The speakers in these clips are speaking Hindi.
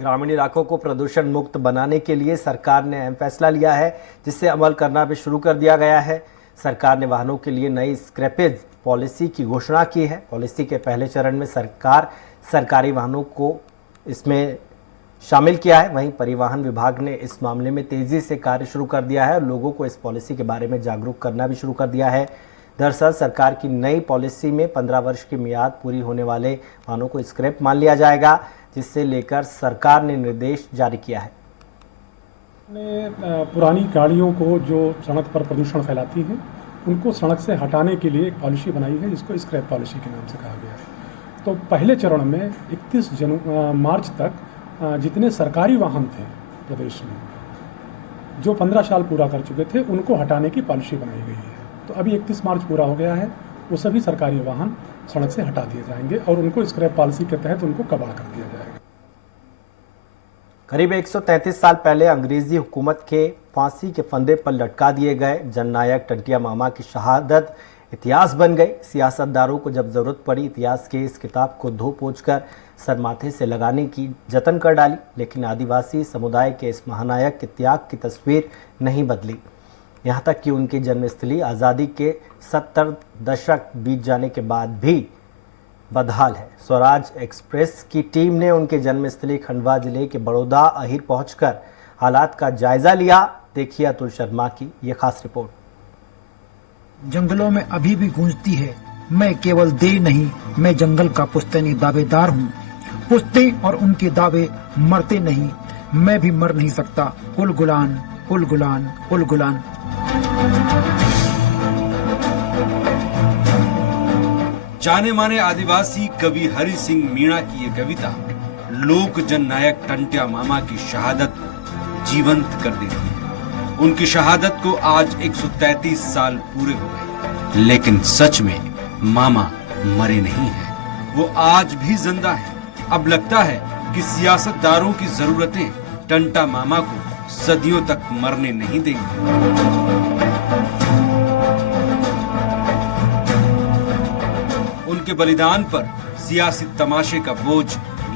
ग्रामीण इलाकों को प्रदूषण मुक्त बनाने के लिए सरकार ने अहम फैसला लिया है, जिससे अमल करना भी शुरू कर दिया गया है। सरकार ने वाहनों के लिए नई स्क्रैपेज पॉलिसी की घोषणा की है। पॉलिसी के पहले चरण में सरकार सरकारी वाहनों को इसमें शामिल किया है। वहीं परिवहन विभाग ने इस मामले में तेजी से कार्य शुरू कर दिया है और लोगों को इस पॉलिसी के बारे में जागरूक करना भी शुरू कर दिया है। दरअसल सरकार की नई पॉलिसी में 15 वर्ष की मियाद पूरी होने वाले वाहनों को स्क्रैप मान लिया जाएगा, जिससे लेकर सरकार ने निर्देश जारी किया है। पुरानी गाड़ियों को जो सड़क पर प्रदूषण फैलाती हैं उनको सड़क से हटाने के लिए एक पॉलिसी बनाई है, जिसको स्क्रैप पॉलिसी के नाम से कहा गया है। तो पहले चरण में 31 मार्च तक जितने सरकारी वाहन थे प्रदेश में जो 15 साल पूरा कर चुके थे उनको हटाने की पॉलिसी बनाई गई है। तो अभी 31 मार्च पूरा हो गया है, वो सभी सरकारी वाहन सड़क से हटा दिए जाएंगे और उनको स्क्रैप पॉलिसी के तहत उनको कबाड़ कर दिया जाएगा। करीब 133 साल पहले अंग्रेजी हुकूमत के फांसी के फंदे पर लटका दिए गए जननायक टंटिया मामा की शहादत इतिहास बन गई। सियासतदारों को जब जरूरत पड़ी इतिहास के इस किताब को धो पोंछ कर सर माथे से लगाने की जतन कर डाली, लेकिन आदिवासी समुदाय के इस महानायक के त्याग की तस्वीर नहीं बदली। यहाँ तक कि उनकी जन्मस्थली आज़ादी के 70 दशक बीत जाने के बाद भी बदहाल है। स्वराज एक्सप्रेस की टीम ने उनके जन्मस्थली खंडवा जिले के बड़ौदा अहिर पहुंचकर हालात का जायजा लिया। देखिए अतुल शर्मा की ये खास रिपोर्ट। जंगलों में अभी भी गूंजती है, मैं केवल दे नहीं, मैं जंगल का पुश्तैनी दावेदार हूँ। पुश्ते और उनके दावे मरते नहीं, मैं भी मर नहीं सकता। उल गुलान उल गुलान उल गुलान। जाने माने आदिवासी कवि हरि सिंह मीणा की ये कविता लोक जननायक टंटिया मामा की शहादत को जीवंत कर देती है। उनकी शहादत को आज 133 साल पूरे हो गए, लेकिन सच में मामा मरे नहीं हैं। वो आज भी जिंदा हैं। अब लगता है कि सियासतदारों की जरूरतें टंटा मामा को सदियों तक मरने नहीं देंगी। उनके बलिदान पर सियासी तमाशे का बोझ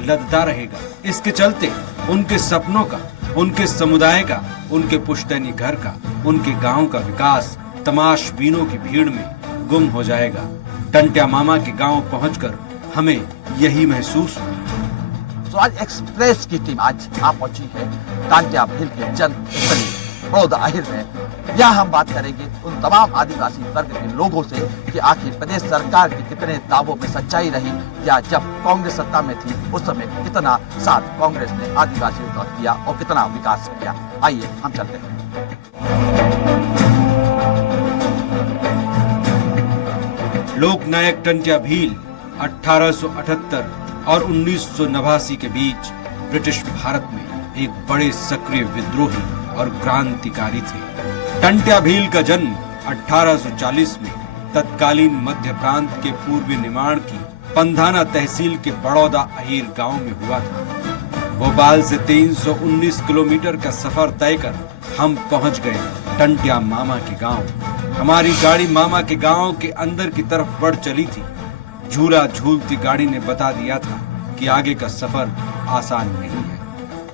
लदता रहेगा। इसके चलते उनके सपनों का, उनके समुदाय का, उनके पुश्तैनी घर का, उनके गांव का विकास तमाशबीनों की भीड़ में गुम हो जाएगा। टंटिया मामा के गांव पहुंचकर हमें यही महसूस हुआ। स्वराज एक्सप्रेस की टीम आज यहाँ पहुंची है टंटिया भील के जन्मस्थली बड़ौदा अहिर में। यहाँ हम बात करेंगे उन तमाम आदिवासी वर्ग के लोगों से कि आखिर प्रदेश सरकार के कितने दावों में सच्चाई रही, या जब कांग्रेस सत्ता में थी उस समय कितना साथ कांग्रेस ने आदिवासियों का दिया और कितना विकास किया। आइए हम चलते हैं। लोकनायक टंटिया भील 1878 और 1989 के बीच ब्रिटिश भारत में एक बड़े सक्रिय विद्रोही और क्रांतिकारी थे। टंटिया भील का जन्म 1840 में तत्कालीन मध्य प्रांत के पूर्वी निमाड़ की पंधाना तहसील के बड़ौदा अहिर गांव में हुआ था। भोपाल से 319 किलोमीटर का सफर तय कर हम पहुंच गए टंटिया मामा के गांव। हमारी गाड़ी मामा के गांव के अंदर की तरफ बढ़ चली थी। झूला झूलती गाड़ी ने बता दिया था कि आगे का सफर आसान नहीं है।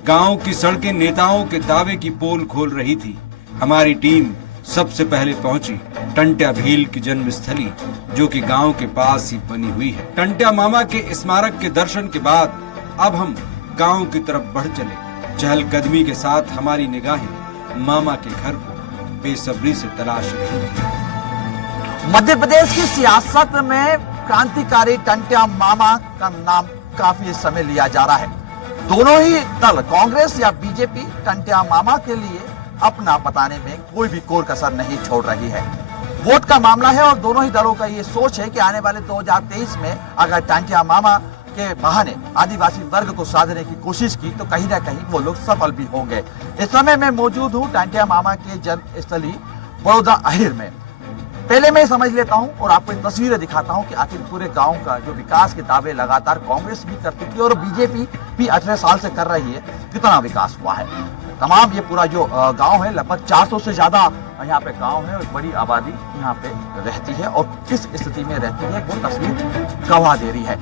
गांव की सड़कें नेताओं के दावे की पोल खोल रही थी। हमारी टीम सबसे पहले पहुंची टंटिया भील की जन्मस्थली, जो कि गांव के पास ही बनी हुई है। टंटिया मामा के स्मारक के दर्शन के बाद अब हम गांव की तरफ बढ़ चले। चहलकदमी के साथ हमारी निगाहें मामा के घर को बेसब्री से तलाश रही थी। मध्य प्रदेश की सियासत में क्रांतिकारी टंटिया मामा का नाम काफी समय लिया जा रहा है। दोनों ही दल कांग्रेस या बीजेपी टंटिया मामा के लिए अपना बताने में कोई भी कोर कसर नहीं छोड़ रही है। वोट का मामला है और दोनों ही दलों का ये सोच है कि आने वाले 2023 में अगर टंटिया मामा के बहाने आदिवासी वर्ग को साधने की कोशिश की तो कहीं ना कहीं वो लोग सफल भी होंगे। इस समय मैं मौजूद हूँ टंटिया मामा के जन्मस्थली बड़ौदा अहिर में। पहले मैं समझ लेता हूं और आपको तस्वीरें दिखाता हूं कि आखिर पूरे गांव का जो विकास के दावे लगातार कांग्रेस भी करती थी और बीजेपी भी 18 साल से कर रही है, कितना विकास हुआ है। तमाम ये पूरा जो गांव है, लगभग 400 से ज्यादा यहाँ पे गांव है और बड़ी आबादी यहाँ पे रहती है और किस स्थिति में रहती है वो तस्वीर गवाह दे रही है।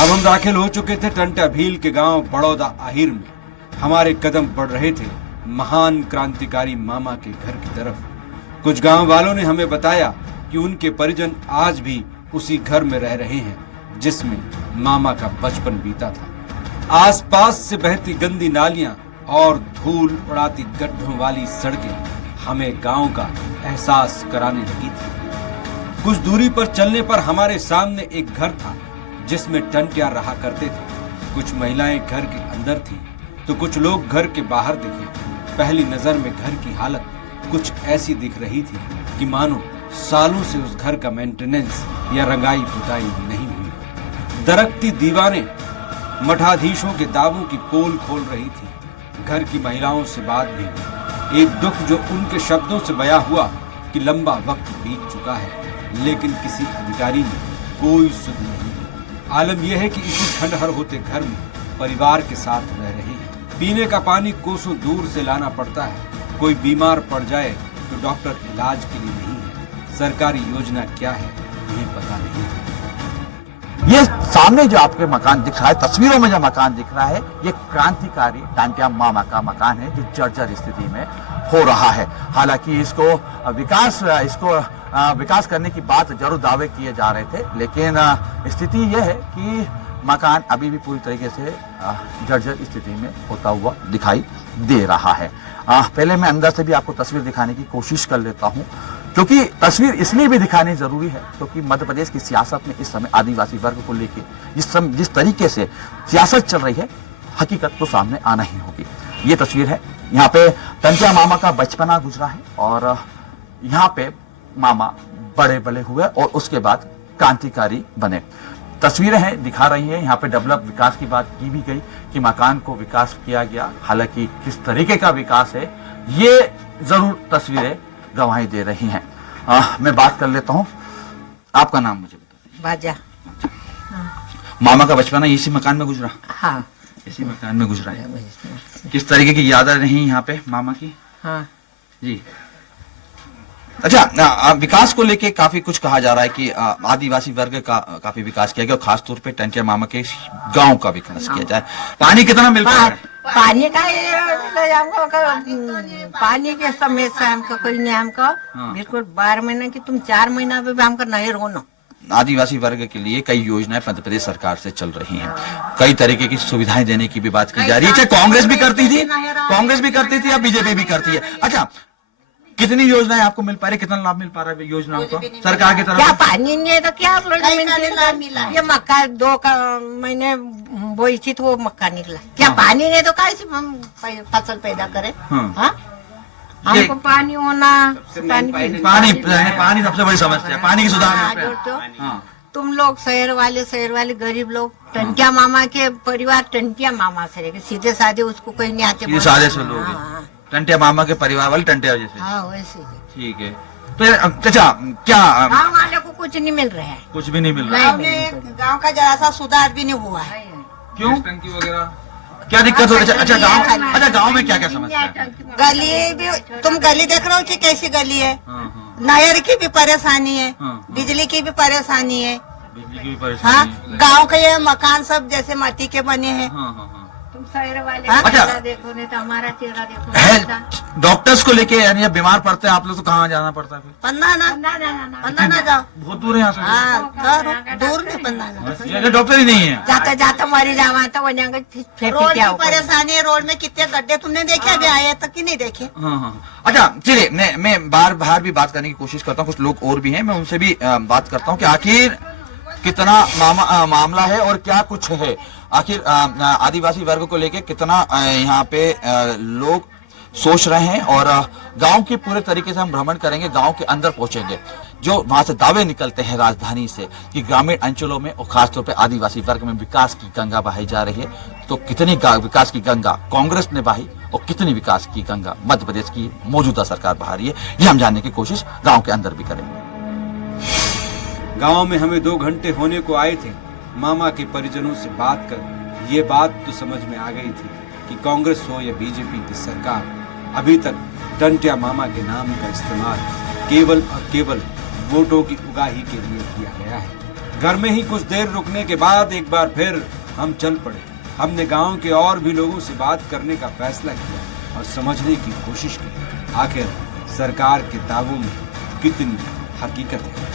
अब हम दाखिल हो चुके थे टंट्या भील के गांव बड़ौदा आहिर में। हमारे कदम बढ़ रहे थे महान क्रांतिकारी मामा के घर की तरफ। कुछ गांव वालों ने हमें बताया कि उनके परिजन आज भी उसी घर में रह रहे हैं जिसमें मामा का बचपन बीता था। आसपास से बहती गंदी नालियां और धूल उड़ाती गड्ढों वाली सड़कें हमें गांव का एहसास कराने लगी थी। कुछ दूरी पर चलने पर हमारे सामने एक घर था जिसमें टंट्या रहा करते थे। कुछ महिलाएं घर के अंदर थी तो कुछ लोग घर के बाहर दिखे। पहली नजर में घर की हालत कुछ ऐसी दिख रही थी कि मानो सालों से उस घर का मेंटेनेंस या रंगाई पुताई नहीं हुई। दरकती दीवारें मठाधीशों के दावों की पोल खोल रही थी। घर की महिलाओं से बात भी, एक दुख जो उनके शब्दों से बयां हुआ कि लंबा वक्त बीत चुका है लेकिन किसी अधिकारी ने कोई सुध नहीं दी। आलम यह है कि इसी खंडहर होते घर में परिवार के साथ रह रहे हैं। पीने का पानी कोसों दूर से लाना पड़ता है। कोई बीमार पड़ जाए तो डॉक्टर इलाज के लिए नहीं है। सरकारी योजना क्या है उन्हें पता नहीं है। ये सामने जो आपके मकान दिख रहा है, तस्वीरों में जो मकान दिख रहा है, ये क्रांतिकारी टंट्या मामा का मकान है जो जर्जर स्थिति में हो रहा है। हालांकि इसको विकास करने की बात जरूर दावे किए जा रहे थे, लेकिन स्थिति यह है कि मकान अभी भी पूरी तरीके से जर्जर स्थिति में होता हुआ दिखाई दे रहा है। पहले मैं अंदर से भी आपको तस्वीर दिखाने की कोशिश कर लेता हूं, क्योंकि तस्वीर इसलिए भी दिखानी जरूरी है क्योंकि मध्य प्रदेश की सियासत में इस समय आदिवासी वर्ग को लेकर जिस तरीके से सियासत चल रही है, हकीकत तो सामने आना ही होगी। ये तस्वीर है, यहाँ पे टंट्या मामा का बचपना गुजरा है और यहाँ पे मामा बड़े बड़े हुए और उसके बाद क्रांतिकारी बने। तस्वीरें हैं, दिखा रही है। यहाँ पे डेवलप विकास की बात की भी गई कि मकान को विकास किया गया, हालांकि किस तरीके का विकास है ये जरूर तस्वीरें गवाही दे रही हैं। मैं बात कर लेता हूँ, आपका नाम मुझे बता। बाजा। मामा का बचपना इसी मकान में गुजरा? हाँ, इसी मकान में गुजरा है। किस तरीके की यादें रही यहाँ पे मामा की? हाँ जी। अच्छा, विकास को लेके काफी कुछ कहा जा रहा है कि आदिवासी वर्ग का काफी विकास किया गया और खासतौर पे टंट्या मामा के गांव का विकास किया जाए। पानी कितना मिल रहा है? पानी का हमको पानी के समस्या हमको कोई नहीं, हमको बिल्कुल 12 महीना की तुम 4 महीना में भी हमको नहीं रोना। आदिवासी वर्ग के लिए कई योजनाएं मध्य प्रदेश सरकार से चल रही हैं, कई तरीके की सुविधाएं देने की भी बात की जा रही है। चाहे कांग्रेस भी करती थी या बीजेपी भी करती है। अच्छा, कितनी योजनाएं आपको मिल पा रही, कितना लाभ मिल पा रहा है योजनाओं का सरकार की तरफ? क्या पानी नहीं है तो क्या मिला? ये मक्का 2 महीने बोई थी तो वो मक्का निकला। क्या पानी नहीं तो कैसे हम फसल पैदा करें? हाँ, हमको पानी होना, पानी सबसे बड़ी समस्या है, पानी की सुधार। तुम लोग शहर वाले गरीब लोग, टंट्या मामा के परिवार टंट्या मामा से लेके सीधे साधे उसको कोई नहीं आते, सादे से लोग टंट्या मामा के परिवार वाले टंट्या जैसे। हाँ वैसे। ठीक है, तो अच्छा क्या गाँव वाले को कुछ नहीं मिल रहा है? कुछ भी नहीं मिल रहा है। गाँव का जरा सा सुधार भी नहीं हुआ है। क्यों? टंकी वगैरह क्या दिक्कत हो रही है? अच्छा, गाँव में क्या क्या समस्या है? गली भी तुम गली देख रहे हो कि कैसी गली है? नहर की भी परेशानी है, बिजली की भी परेशानी है। हाँ, गाँव के ये मकान सब जैसे माटी के बने हैं। तुम शहर वाले चेहरा देखो नहीं तो हमारा चेहरा देखो। डॉक्टर्स को लेके यानी जब बीमार पड़ते हैं आप लोग तो कहाँ जाना पड़ता है? पन्ना ना जाओ, बहुत दूर है यहाँ से। हाँ, दूर नहीं पन्ना, डॉक्टर ही नहीं है। जाता जाता मरी जावा तो वहाँ रोड की परेशानी है। रोड में कितने गड्ढे तुमने देखे अभी आए तक कि नहीं देखे? हाँ। अच्छा चलिए, मैं बार भी बात करने की कोशिश करता हूँ, कुछ लोग और भी हैं, मैं उनसे भी बात करता हूँ कि आखिर कितना मामला है और क्या कुछ है, आखिर आदिवासी वर्ग को लेके कितना यहाँ पे लोग सोच रहे हैं। और गांव के पूरे तरीके से हम भ्रमण करेंगे, गांव के अंदर पहुंचेंगे। जो वहां से दावे निकलते हैं राजधानी से कि ग्रामीण अंचलों में और खासतौर पे आदिवासी वर्ग में विकास की गंगा बहाई जा रही है, तो कितनी विकास की गंगा कांग्रेस ने बहाई और कितनी विकास की गंगा मध्य प्रदेश की मौजूदा सरकार बहा रही है, ये हम जानने की कोशिश गाँव के अंदर भी करेंगे। गांव में हमें 2 घंटे होने को आए थे। मामा के परिजनों से बात कर ये बात तो समझ में आ गई थी कि कांग्रेस हो या बीजेपी की सरकार, अभी तक टंट्या मामा के नाम का इस्तेमाल केवल और केवल वोटों की उगाही के लिए किया गया है। घर में ही कुछ देर रुकने के बाद एक बार फिर हम चल पड़े। हमने गांव के और भी लोगों से बात करने का फैसला किया और समझने की कोशिश की आखिर सरकार के दावों में कितनी हकीकत है।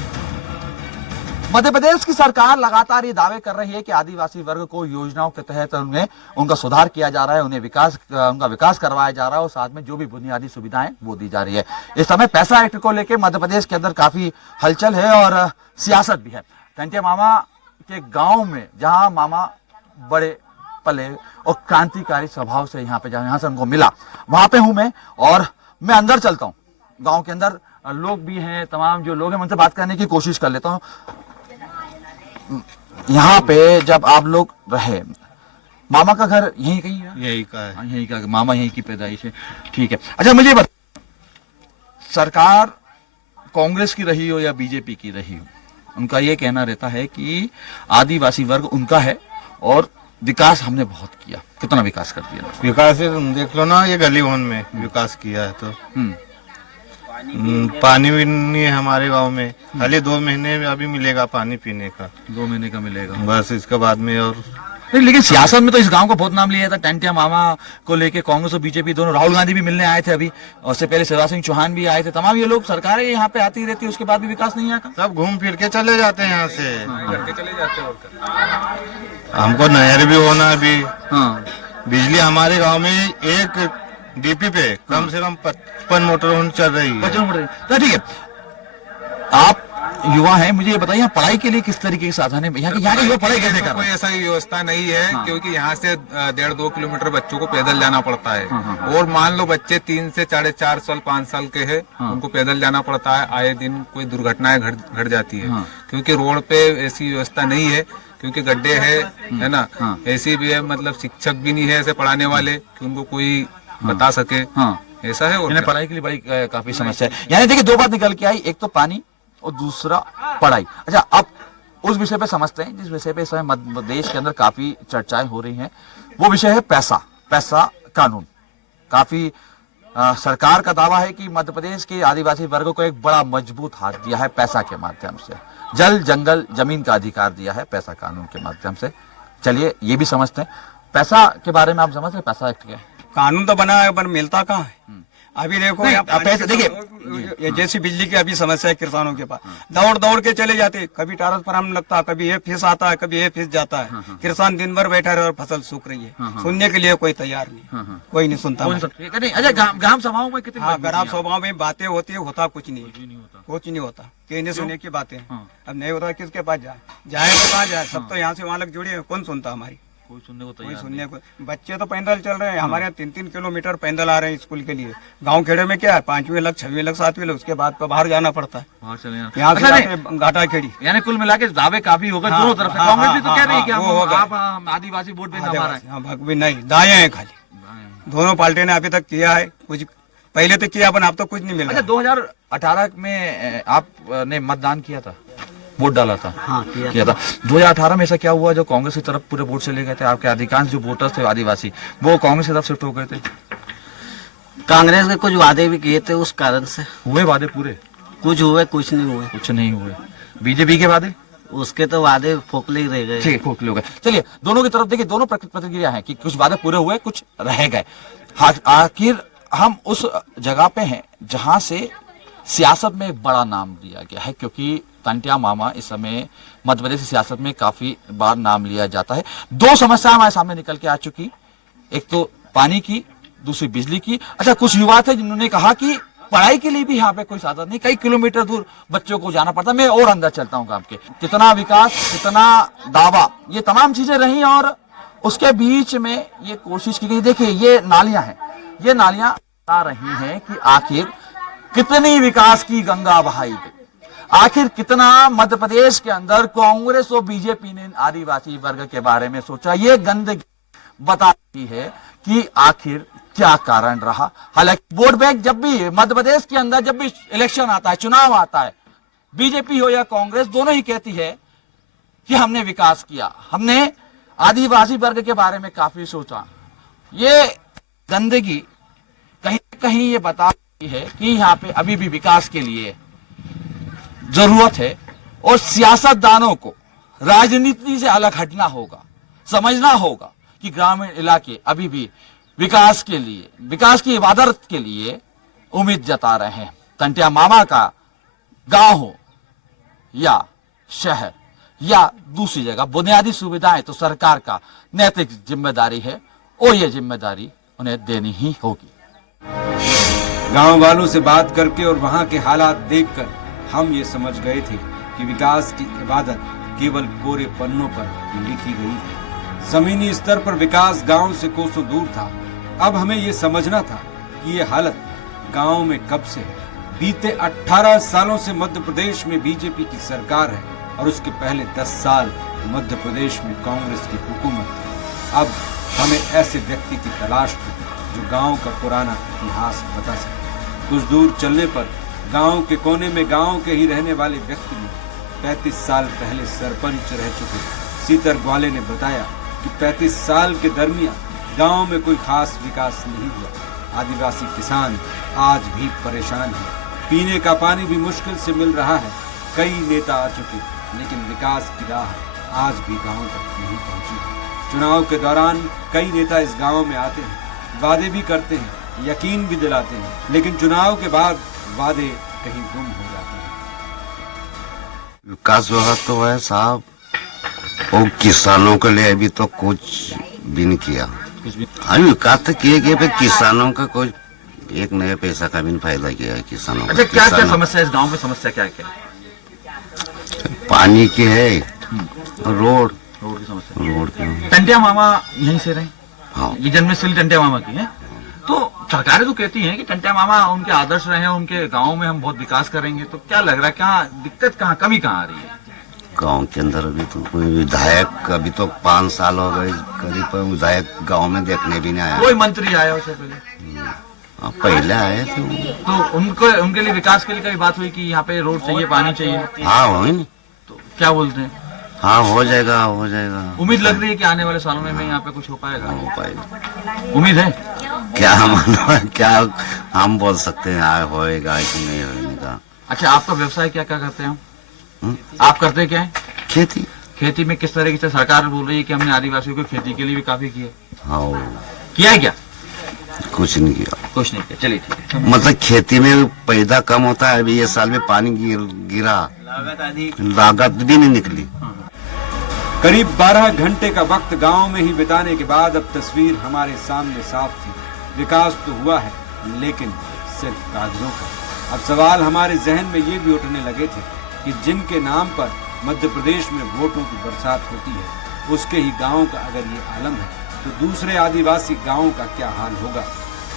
मध्य प्रदेश की सरकार लगातार ये दावे कर रही है कि आदिवासी वर्ग को योजनाओं के तहत उनका सुधार किया जा रहा है, उनका विकास करवाया जा रहा है और साथ में जो भी बुनियादी सुविधाएं वो दी जा रही है। इस समय पैसा एक्ट को लेकर मध्य प्रदेश के अंदर काफी हलचल है और सियासत भी है। टंटिया मामा के गांव में जहां मामा बड़े पले और क्रांतिकारी स्वभाव से यहाँ से उनको मिला, वहां पे हूं मैं और मैं अंदर चलता हूँ। गांव के अंदर लोग भी हैं, तमाम जो लोग हैं उनसे बात करने की कोशिश कर लेता हूँ। यहाँ पे जब आप लोग रहे, मामा का घर यहीं कहीं है? यही का है। यहीं का, मामा यहीं की पैदाइश है, ठीक है। अच्छा मुझे बता, सरकार कांग्रेस की रही हो या बीजेपी की रही हो, उनका ये कहना रहता है कि आदिवासी वर्ग उनका है और विकास हमने बहुत किया। कितना विकास कर दिया? विकास देख लो ना, ये गली भवन में विकास किया है तो पानी भी नहीं है हमारे गांव में। खाली 2 महीने में अभी मिलेगा पानी पीने का, 2 महीने का मिलेगा बस। इसके बाद में और लेकिन सियासत में तो इस गांव को बहुत नाम लिया था। टंटिया मामा को लेके कांग्रेस और बीजेपी दोनों, राहुल गांधी भी मिलने आए थे अभी, और उससे पहले शिवराज सिंह चौहान भी आए थे। तमाम ये लोग, सरकारें यहाँ पे आती रहती है, उसके बाद भी विकास नहीं आया। सब घूम फिर के चले जाते हैं यहाँ से, हमको नहर भी होना अभी। बिजली हमारे गाँव में एक डीपी पे कम से कम 55 मोटर चल रही है। तो ठीक है, आप युवा हैं, मुझे ये बताइए यहाँ पढ़ाई के लिए किस तरीके के साधन है? यहाँ की युवा पढ़ाई कैसे कर रहे हैं? कोई ऐसा व्यवस्था नहीं है क्योंकि यहाँ से 1.5-2 किलोमीटर बच्चों को पैदल जाना पड़ता है। और मान लो बच्चे 3 से 4.5 साल 5 साल के हैं, उनको पैदल जाना पड़ता है। आए दिन कोई दुर्घटनाएं घट जाती है क्योंकि रोड पे ऐसी व्यवस्था नहीं है, क्योंकि गड्ढे है ना। ऐसी भी है, मतलब शिक्षक भी नहीं है ऐसे पढ़ाने वाले कि उनको कोई बता सके। ऐसा है। और पढ़ाई के लिए बड़ी काफी समस्या है। यानी देखिए 2 बात निकल के आई, एक तो पानी और दूसरा पढ़ाई। अच्छा, अब उस विषय पे समझते हैं जिस विषय पे इस समय मध्य प्रदेश के अंदर काफी चर्चाएं हो रही हैं। वो विषय है पैसा कानून। काफी सरकार का दावा है कि मध्य प्रदेश के आदिवासी वर्गों को एक बड़ा मजबूत हाथ दिया है पैसा के माध्यम से, जल जंगल जमीन का अधिकार दिया है पैसा कानून के माध्यम से। चलिए ये भी समझते हैं, पैसा के बारे में आप समझ रहे? पैसा एक्ट क्या है? कानून तो बना है पर मिलता कहाँ है? अभी देखो पैसे, देखिए जैसी बिजली की अभी समस्या है किसानों के पास, दौड़ के चले जाते, कभी ट्रांसफार्मर लगता है, कभी ये फीस आता है, कभी ये फीस जाता है। किसान दिन भर बैठा रहे और फसल सूख रही है, सुनने के लिए कोई तैयार नहीं, कोई नहीं सुनता। अच्छा, ग्राम सभाओं में कितनी? हाँ, ग्राम सभाओं में बातें होती है, होता कुछ नहीं होता। कहने सुनने की बातें। अब नहीं होता किसके पास जाए तो कहाँ जाए? सब तो यहाँ से वहाँ लग जुड़े हैं, कौन सुनता हमारी? कोई सुनने को। बच्चे तो पैदल चल रहे हैं, हमारे यहाँ 3-3 किलोमीटर पैदल आ रहे हैं स्कूल के लिए। गांव खेड़े में क्या है, 5वीं लग 6वीं लग 7वीं लग, उसके बाद तो बाहर जाना पड़ता है। यहाँ से घाटा खेड़ी। यानी कुल मिला के दावे काफी हो गए दोनों तरफ से। कांग्रेस भी तो कह रही है कि आप आदिवासी वोट बैंक हमारा है। भी नहीं, दाएं हैं खाली। दोनों पार्टियों ने अभी तक किया है कुछ, पहले तो किया, अब तो कुछ नहीं मिला। 2018 में आपने मतदान किया था, वोट डाला था? हाँ, किया था। 2018 में ऐसा क्या हुआ जो कांग्रेस की तरफ पूरे वोट चले गए थे? आपके अधिकांश जो वोटर्स थे आदिवासी, वो कांग्रेस की तरफ शिफ्ट हो गए थे। कांग्रेस के कुछ वादे भी किए थे, उस कारण से। हुए वादे पूरे? कुछ हुए, कुछ नहीं हुए। बीजेपी के वादे? उसके तो वादे खोखले ही रह गए। ठीक है, खोखले हो गए। चलिए दोनों की तरफ देखिए, दोनों प्रतिक्रिया है कि कुछ वादे पूरे हुए, कुछ रह गए। आखिर हम उस जगह पे हैं जहां से सियासत में एक बड़ा नाम दिया गया है, क्योंकि टंटिया मामा इस समय मध्य प्रदेश की सियासत में काफी बार नाम लिया जाता है। 2 समस्या हमारे सामने निकल के आ चुकी, एक तो पानी की, दूसरी बिजली की। अच्छा, कुछ युवा थे जिन्होंने कहा कि पढ़ाई के लिए भी यहाँ पे कोई साधन नहीं, कई किलोमीटर दूर बच्चों को जाना पड़ता। मैं और अंदर चलता हूँ आपके, कितना विकास, कितना दावा, ये तमाम चीजें रही और उसके बीच में ये कोशिश की गई। देखिए ये नालियां हैं, ये नालियां आ रही हैं कि आखिर कितनी विकास की गंगा बहाई गई, आखिर कितना मध्य प्रदेश के अंदर कांग्रेस और बीजेपी ने आदिवासी वर्ग के बारे में सोचा। ये गंदगी बताती है कि आखिर क्या कारण रहा। हालांकि वोट बैंक जब भी मध्य प्रदेश के अंदर जब भी इलेक्शन आता है, चुनाव आता है, बीजेपी हो या कांग्रेस, दोनों ही कहती है कि हमने विकास किया, हमने आदिवासी वर्ग के बारे में काफी सोचा। ये गंदगी कहीं कहीं ये बताती है कि यहाँ पे अभी भी विकास के लिए जरूरत है और सियासतदानों को राजनीति से अलग हटना होगा, समझना होगा कि ग्रामीण इलाके अभी भी विकास के लिए, विकास की इबादत के लिए उम्मीद जता रहे हैं। टंटिया मामा का गांव हो या शहर या दूसरी जगह, बुनियादी सुविधाएं तो सरकार का नैतिक जिम्मेदारी है और ये जिम्मेदारी उन्हें देनी ही होगी। गांव वालों से बात करके और वहां के हालात देखकर हम ये समझ गए थे कि विकास की इबादत केवल कोरे पन्नों पर लिखी गई है। जमीनी स्तर पर विकास गांव से कोसों दूर था। अब हमें ये समझना था कि ये हालत गांव में कब से है। बीते 18 सालों से मध्य प्रदेश में बीजेपी की सरकार है और उसके पहले 10 साल मध्य प्रदेश में कांग्रेस की हुकूमत थी। अब हमें ऐसे व्यक्ति की तलाश थी जो गांव का पुराना इतिहास बता सके। कुछ दूर चलने पर गांव के कोने में गांव के ही रहने वाले व्यक्ति ने 35 साल पहले सरपंच रह चुके सीतर ग्वाले ने बताया कि 35 साल के दरमियान गांव में कोई खास विकास नहीं हुआ। आदिवासी किसान आज भी परेशान हैं। पीने का पानी भी मुश्किल से मिल रहा है। कई नेता आ चुके लेकिन विकास की राह आज भी गांव तक नहीं पहुंची। चुनाव के दौरान कई नेता इस गांव में आते हैं, वादे भी करते हैं, यकीन भी दिलाते हैं, लेकिन चुनाव के बाद वादे कहीं गुम हो जाते हैं। विकास वगैरह तो है साहब, और किसानों के लिए अभी तो कुछ भी नहीं किया। हाँ, विकास तो किए पे किसानों का कोई एक नया पैसा का भी नहीं फायदा किया है किसानों का। अच्छा, क्या क्या समस्या है इस गांव में? समस्या क्या क्या है? पानी की है, रोड की समस्या। रोड की। टंटिया मामा यहीं से रहे? हाँ, ये जन्मस्थली टंटिया मामा की है। तो सरकारें तो कहती हैं कि टंटिया मामा उनके आदर्श रहे हैं, उनके गांव में हम बहुत विकास करेंगे। तो क्या लग रहा है, कहाँ दिक्कत, कहाँ कमी कहाँ आ रही है? गांव के अंदर अभी तो कोई विधायक, अभी तो 5 साल हो गए करीब, विधायक गांव में देखने भी नहीं आया। कोई मंत्री आया उससे पहले? पहले आए थे तो उनके लिए विकास के लिए कभी बात हुई कि यहाँ पे रोड चाहिए, पानी चाहिए? हाँ, हो नहीं। तो क्या बोलते हैं? हाँ, हो जाएगा, हो जाएगा। उम्मीद लग रही है कि आने वाले सालों में यहाँ पे कुछ हो पाएगा? हो पाएगा, उम्मीद है। क्या मानो, क्या हम बोल सकते हैं होएगा कि नहीं होएगा। अच्छा, आपका व्यवसाय क्या क्या करते हैं? आप करते क्या है? खेती। खेती में किस तरीके से? सरकार बोल रही है कि हमने आदिवासियों को खेती के लिए भी काफी किया। हाँ, किया है क्या? कुछ नहीं किया। कुछ नहीं किया, चलिए ठीक है। मतलब खेती में पैदा कम होता है। अभी ये साल में पानी गिरा, लागत भी नहीं निकली। करीब 12 घंटे का वक्त गांव में ही बिताने के बाद अब तस्वीर हमारे सामने साफ थी। विकास तो हुआ है लेकिन सिर्फ कागजों का। अब सवाल हमारे जहन में ये भी उठने लगे थे कि जिनके नाम पर मध्य प्रदेश में वोटों की बरसात होती है उसके ही गांव का अगर ये आलम है तो दूसरे आदिवासी गांवों का क्या हाल होगा।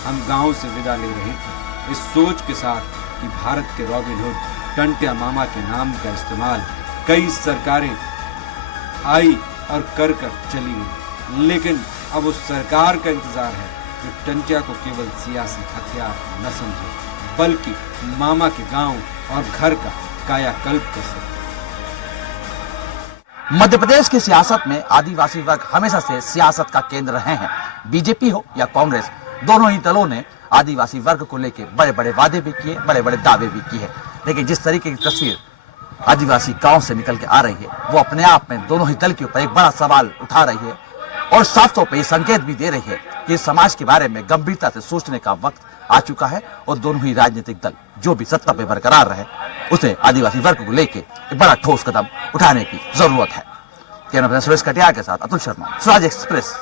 हम गांव से विदा ले रहे थे इस सोच के साथ कि भारत के रॉबिन हुड टंटिया मामा के नाम का इस्तेमाल कई सरकारें आई और कर चली गई, लेकिन अब उस सरकार का इंतजार है जो टंटिया को केवल सियासी हथियार न समझे बल्कि मामा के गांव और घर का कायाकल्प कर सके। मध्य प्रदेश की सियासत में आदिवासी वर्ग हमेशा से सियासत का केंद्र रहे हैं। बीजेपी हो या कांग्रेस, दोनों ही दलों ने आदिवासी वर्ग को लेकर बड़े बड़े वादे भी किए, बड़े बड़े दावे भी किए। लेकिन जिस तरीके की तस्वीर आदिवासी गांव से निकल के आ रही है वो अपने आप में दोनों ही दल के ऊपर एक बड़ा सवाल उठा रही है और साफ तौर पर यह संकेत भी दे रही है कि समाज के बारे में गंभीरता से सोचने का वक्त आ चुका है और दोनों ही राजनीतिक दल जो भी सत्ता पे बरकरार रहे उसे आदिवासी वर्ग को लेकर एक बड़ा ठोस कदम उठाने की जरूरत है। कैमरा पर्सन सुरेश कटियार के साथ अतुल शर्मा, स्वराज एक्सप्रेस।